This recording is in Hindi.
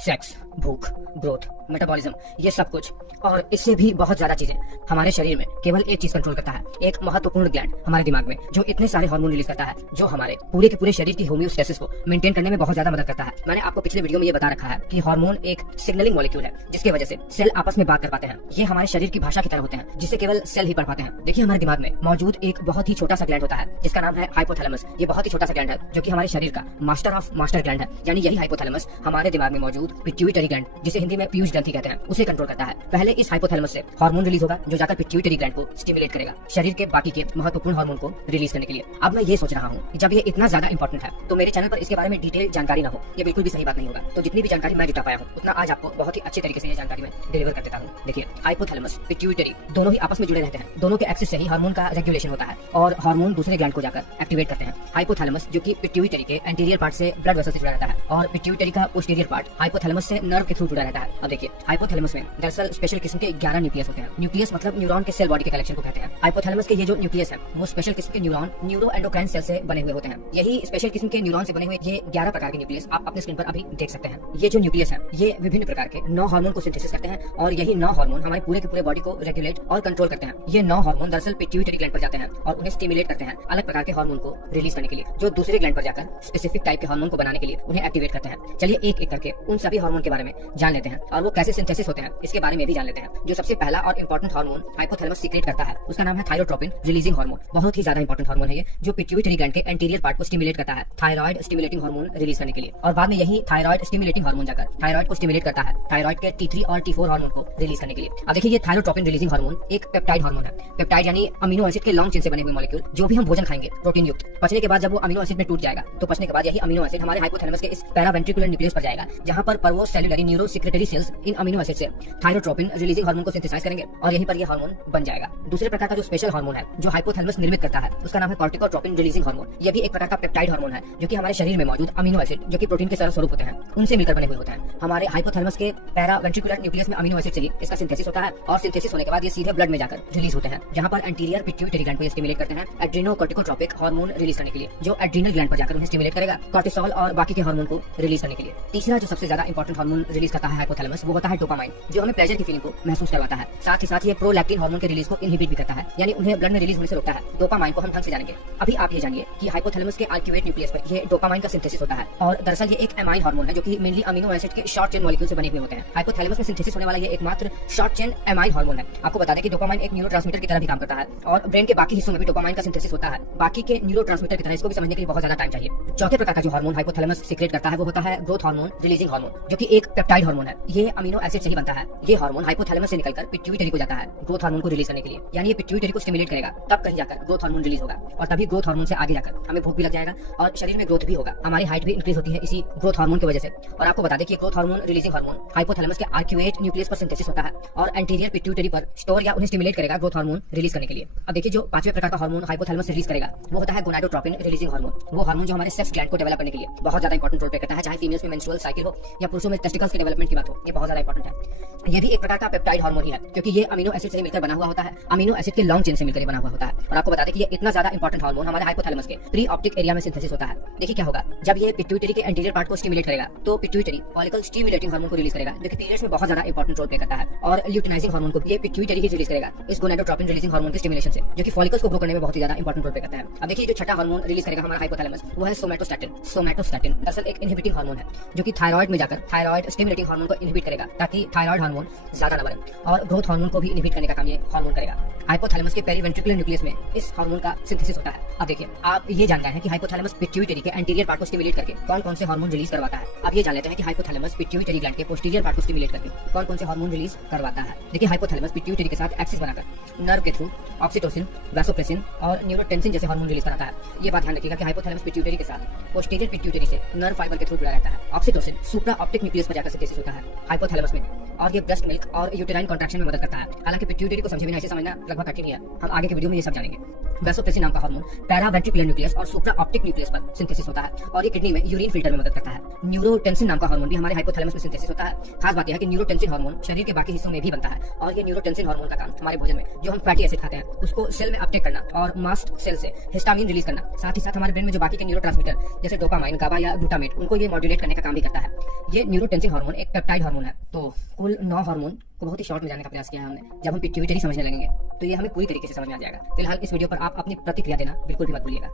सेक्स, भूख, ग्रोथ, मेटाबॉलिज्म, ये सब कुछ और इससे भी बहुत ज्यादा चीजें हमारे शरीर में केवल एक चीज कंट्रोल करता है, एक महत्वपूर्ण ग्लैंड हमारे दिमाग में जो इतने सारे हार्मोन रिलीज करता है जो हमारे पूरे के पूरे शरीर की होम्योस्टेसिस को मेंटेन करने में बहुत ज्यादा मदद करता है। मैंने आपको पिछले वीडियो में ये बता रखा है कि हार्मोन एक सिग्नलिंग मॉलिक्यूल है जिसकी वजह से सेल आपस में बात कर पाते हैं। ये हमारे शरीर की भाषा की तरह होते हैं जिसे केवल सेल ही पढ़ पाते हैं। देखिए, हमारे दिमाग में मौजूद एक बहुत ही छोटा सा ग्लैंड होता है जिसका नाम है हाइपोथैलेमस। ये बहुत ही छोटा सा ग्लैंड है जो कि हमारे शरीर का मास्टर ऑफ मास्टर ग्लैंड है। यानी यही हाइपोथैलेमस हमारे दिमाग में मौजूद पिट्यूटरी ग्लैंड, जिसे हिंदी में पीयूष ग्रंथि कहते हैं, उसे कंट्रोल करता है। पहले इस हाइपोथैलेमस से हार्मोन रिलीज होगा जो जाकर पिट्यूटरी ग्लैंड को स्टिमुलेट करेगा शरीर के बाकी के महत्वपूर्ण हार्मोन को रिलीज करने के लिए। अब मैं ये सोच रहा हूँ कि जब ये इतना ज्यादा इंपॉर्टेंट है तो मेरे चैनल पर इसके बारे में डिटेल जानकारी ना हो, ये बिल्कुल भी सही बात नहीं होगा। तो जितनी भी जानकारी मैं जुटा पाया हूँ उतना आज आपको बहुत ही अच्छे तरीके से ये जानकारी मैं डिलीवर कर देता हूँ। देखिए, हाइपोथैलेमस पिट्यूटरी दोनों ही आपस में जुड़े रहते हैं। दोनों के एक्सेस से ही हार्मोन का रेगुलेशन होता है और हार्मोन दूसरे ग्लैंड को जाकर एक्टिवेट करते हैं। हाइपोथैलेमस जो कि पिट्यूटरी के एंटीरियर पार्ट से ब्लड वेसल से जुड़ा रहता है और पिट्यूटरी का पोस्टीरियर पार्ट हाइपोथैलेमस से नर्व के थ्रू जुड़ा रहता है। अब देखिए, हाइपोथैलेमस में दरअसल स्पेशल किस्म के 11 न्यूक्लियस होते हैं। न्यूक्लियस मतलब न्यूरॉन के सेल बॉडी के कलेक्शन को कहते हैं। हाइपोथैलेमस के ये जो न्यूक्लियस है वो स्पेशल किस्म के न्यूरॉन न्यूरो एंडोक्राइन सेल से बने हुए होते हैं। यही स्पेशल किस्म के न्यूरॉन से बने हुए ये 11 प्रकार के न्यूक्लियस आप अपने स्क्रीन पर अभी देख सकते हैं। ये जो न्यूक्लियस है ये विभिन्न प्रकार के 9 हार्मोन को सिंथेसिस करते हैं और यही 9 हार्मोन हमारे पूरे के पूरे बॉडी को रेगुलेट और कंट्रोल करते हैं। ये 9 हार्मोन दरअसल पिट्यूटरी ग्लैंड पर जाते हैं और उन्हें स्टिमुलेट करते हैं अलग प्रकार के हार्मोन को रिलीज करने के लिए, जो दूसरे ग्लैंड पर जाकर स्पेसिफिक टाइप के हार्मोन को बनाने के लिए उन्हें एक्टिवेट करते हैं। चलिए एक एक करके उन सभी हार्मोन के बारे में जान लेते हैं और वो कैसे सिंथेसिस होते हैं इसके बारे में भी जान लेते हैं। जो सबसे पहला और इंपॉर्टेंट हार्मोन हाइपोथैलेमस सीक्रेट करता है उसका नाम है थायरोट्रोपिन रिलीजिंग हार्मोन। बहुत ही ज्यादा इंपॉर्टेंट हार्मोन है ये, जो पिट्यूटरी ग्लैंड के एंटीरियर पार्ट को स्टिमुलेट करता है थायराइड स्टिमुलेटिंग हार्मोन रिलीज करने के लिए, और बाद में यही थायराइड स्टिमुलेटिंग हार्मोन जाकर थायराइड को स्टिमुलेट करता है थायराइड के T3 और T4 हार्मोन को रिलीज करने के लिए। अब देखिए, ये थायरोट्रोपिन रिलीजिंग हार्मोन एक पेप्टाइड हार्मोन है। पेप्टाइड यानी अमीनो एसिड के लॉन्ग चेन से बने हुए मॉलिक्यूल। जो भी हम भोजन खाएंगे प्रोटीन युक्त, पचने के बाद जब वो अमीनो एसिड में टूट जाएगा तो पचने के बाद यही अमीनो एसिड हमारे हाइपोथैलेमस के इस पैरावेंट्रिकुलर न्यूक्लियस पर जाएगा जहां पर पर्वो सेलुलरी न्यूरो सिक्रेटरी सेल्स इन अमीनो एसिड से थायरोट्रोपिन रिलीजिंग हार्मोन को सिंथेसाइज करेंगे और यहीं पर ये हार्मोन बन जाएगा। दूसरे प्रकार का जो स्पेशल हार्मोन है जो हाइपोथैलेमस निर्मित करता है उसका नाम है कॉर्टिकोट्रोपिन रिलीजिंग हार्मोन। ये भी एक प्रकार का पेप्टाइड हार्मोन है जो कि हमारे शरीर में मौजूद अमीनो एसिड जो कि प्रोटीन के सरल स्वरूप होते हैं उनसे मिलकर बने हुए होते हैं। हमारे हाइपोथैलेमस के पैरावेंट्रिकुलर न्यूक्लियस में अमीनो एसिड से ही इसका सिंथेसिस होता है और सिंथेसिस होने के बाद ये सीधे ब्लड में जाकर रिलीज होते हैं जहां पर एंटीरियर पिट्यूटरी ग्लैंड को ये स्टिमुलेट करते हैं एड्रेनोकॉर्टिकोट्रोपिक हार्मोन रिलीज करने के लिए, जो एड्रीनल ग्लैंड पर जाकर उन्हें स्टिमुलेट करेगा कॉर्टिसोल और बाकी के हार्मोन को रिलीज करने के लिए। तीसरा जो सबसे ज्यादा इंपॉर्टेंट हार्मोन रिलीज करता है हाइपोथैलेमस वो होता है डोपामाइन, जो हमें प्लेजर की फीलिंग को महसूस करवाता है। साथ ही साथ ये प्रोलैक्टिन हार्मोन के रिलीज को इनहिबिट भी करता है, यानी उन्हें ब्लड में रिलीज होने से रोकता है। डोपामाइन को हम ढंग से जानेंगे। अभी आप ये जानिए कि हाइपोथैलेमस के आर्क्यूएट न्यूक्लियस पर ये डोपामाइन का सिंथेसिस होता है और दरअसल ये एक एमाइन हार्मोन है जो कि मेनली अमीनो एसिड के शॉर्ट चेन मॉलिक्यूल से बने हुए होते हैं। हाइपोथैलेमस में सिंथेसिस होने वाला ये एकमात्र शॉर्ट चेन एमाइन हार्मोन है। आपको बता दें कि डोपामाइन एक न्यूरोट्रांसमीटर की तरह भी काम करता है और ब्रेन के बाकी हिस्सों में भी डोपामाइन का सिंथेसिस होता है बाकी के न्यूरोट्रांसमीटर की तरह। इसको भी समझने के लिए बहुत ज्यादा टाइम चाहिए। चौथे प्रकार का जो हार्मोन हाइपोथैलेमस सीक्रेट करता है वो होता है ग्रोथ हार्मोन रिलीजिंग हार्मोन, जो कि एक पेप्टाइड हार्मोन है। ये अमीनो एसिड से ही बनता है। ये हार्मोन हाइपोथैलेमस से निकलकर पिट्यूटरी को जाता है ग्रोथ हार्मोन को रिलीज करने के लिए, यानी ये पिट्यूटरी को स्टिमुलेट करेगा, तब कहीं जाकर ग्रोथ हार्मोन रिलीज होगा और तभी ग्रोथ हार्मोन से आगे जाकर हमें भूख भी लग जाएगा और शरीर में ग्रोथ भी होगा। हमारी हाइट भी इंक्रीज होती है इसी ग्रोथ हार्मोन की वजह से। और आपको बता दें कि growth hormone releasing hormone hypothalamus के आर्क्यूएट न्यूक्लियस पर सिंथेसिस होता है और एंटीरियर पिट्यूटरी पर स्टोर या उन्हें स्टिमुलेट करेगा ग्रोथ हार्मोन रिलीज करने के लिए। अब देखिए, जो पांचवें प्रकार का हार्मोन हाइपोथैलेमस रिलीज करेगा वो होता है गोनाडोट्रोपिन रिलीजिंग हार्मोन। वो हार्मोन जो हमारे सेक्स ग्लैंड को डेवलप करने के लिए बहुत ज्यादा इंपॉर्टेंट रोल प्ले करता है, चाहे फीमेल्स में मेंस्ट्रुअल साइकिल हो या पुरुषों में टेस्टिकल्स के डेवलपमेंट की बात हो, ये बहुत ज्यादा इंपॉर्टेंट है। ये भी एक प्रकार का पेप्टाइड हार्मोन ही है क्योंकि ये अमीनो एसिड से मिलकर बना हुआ होता है, अमीनो एसिड के लॉन्ग चेन से मिलकर बना हुआ होता है। और आपको बता दें कि ये इतना ज्यादा इंपॉर्टेंट हार्मोन हमारे हाइपोथैलेमस के प्री ऑप्टिक एरिया में सिंथेसिस होता है। देखिए क्या होगा, जब ये पिट्यूटरी के एंटीरियर पार्ट को स्टिमुलेट करेगा तो पिट्यूटरी फॉलिकल स्टिमुलेटिंग हार्मोन को रिलीज करेगा जो कि पीरियड्स में बहुत ज्यादा इंपॉर्टेंट रोल प्ले करता है, और ल्यूटिनाइजिंग हार्मोन को ये पिट्यूटरी ही रिलीज करेगा इस गोनाडोट्रोपिन रिलीजिंग हार्मोन के स्टिमुलेशन से, जो कि फॉलिकल्स को ग्रो करने में बहुत ही ज्यादा इंपॉर्टेंट रोल प्ले करता है। अब देखिए, जो छठा हार्मोन रिलीज करेगा हमारा हाइपोथैलेमस वो है सोमैटोस्टैटिन। सोमैटोस्टैटिन दरअसल एक इनहिबिटिंग हार्मोन है जो कि थायराइड में जाकर थायराइड स्टिमुलेटिंग हार्मोन को इनहिबिट करेगा ताकि थायराइड हार्मोन ज्यादा न बने, और ग्रोथ हार्मोन को भी इनहिबिट करने का काम ये हार्मोन करेगा। हाइपोथैलेमस के पेरीवेंट्रिकुलर न्यूक्लियस में इस हार्मोन का सिंथेसिस होता है। अब देखिए, आप ये जान गए हैं कि हाइपोथैलेमस पिट्यूटरी के एंटीरियर पार्ट को स्टिमुलेट करके कौन कौन से हार्मोन रिलीज करवाता है। अब ये जान लेते हैं कि हाइपोथैलेमस पिट्यूटरी ग्लैंड के पोस्टीरियर पार्ट को स्टिमुलेट करके कौन कौन से हार्मोन रिलीज करवाता है। देखिए, हाइपोथैलेमस पिट्यूटरी के साथ एक्सिस बनाकर नर्व के थ्रू ऑक्सीटोसिन, वैसोप्रेसिन और न्यूरोटेंसिन जैसे हार्मोन रिलीज कराता है। ये बात ध्यान रखिएगा कि हाइपोथैलेमस पिट्यूटरी के साथ पोस्टीरियर पिट्यूटरी से नर्व फाइबर के थ्रू जुड़ा रहता है। ऑक्सीटोसिन सुप्रा ऑप्टिक न्यूक्लियस पर जाकर सिंथेसिस होता है हाइपोथैलेमस में, और ये ब्रेस्ट मिल्क और यूटेराइन कॉन्ट्रैक्शन में मदद करता है। हालांकि पिट्यूटरी को समझे बिना इसे समझना लगभग लगभग कठिन ही है। हम आगे के वीडियो में ये सब जानेंगे। वैसोप्रेसिन नाम का हार्मोन पैरावेंट्रिकुलर न्यूक्लियस और सुप्रा ऑप्टिक न्यूक्लियस पर सिंथेसिस होता है और ये किडनी में यूरिन फिल्टर में मदद करता है। न्यूरोटेंसिन नाम का हार्मोन भी हमारे हाइपोथैलेमस में सिंथेसिस होता है। खास बात यह है कि न्यूरोटेंसिन हार्मोन शरीर के बाकी हिस्सों में भी बनता है और ये न्यूरोटेंसिन हार्मोन का काम हमारे भोजन में जो हम फैटी एसिड खाते हैं उसको सेल में अपटेक करना और मास्ट सेल से हिस्टामिन रिलीज करना, साथ ही साथ हमारे ब्रेन में जो बाकी के न्यूरोट्रांसमीटर जैसे डोपामाइन, गाबा या ग्लूटामेट उनको ये मॉड्यूलेट करने का काम भी करता है। ये न्यूरोटेंसिन हार्मोन एक पेप्टाइड हार्मोन है। तो कुल 9 हार्मोन को बहुत ही शॉर्ट में जानने का प्रयास किया है हमने। जब हम पिट्यूटरी समझने लगेंगे तो ये हमें पूरी तरीके से समझ में आ जाएगा। फिलहाल इस वीडियो पर आप अपनी प्रतिक्रिया देना बिल्कुल भी मत भूलिएगा।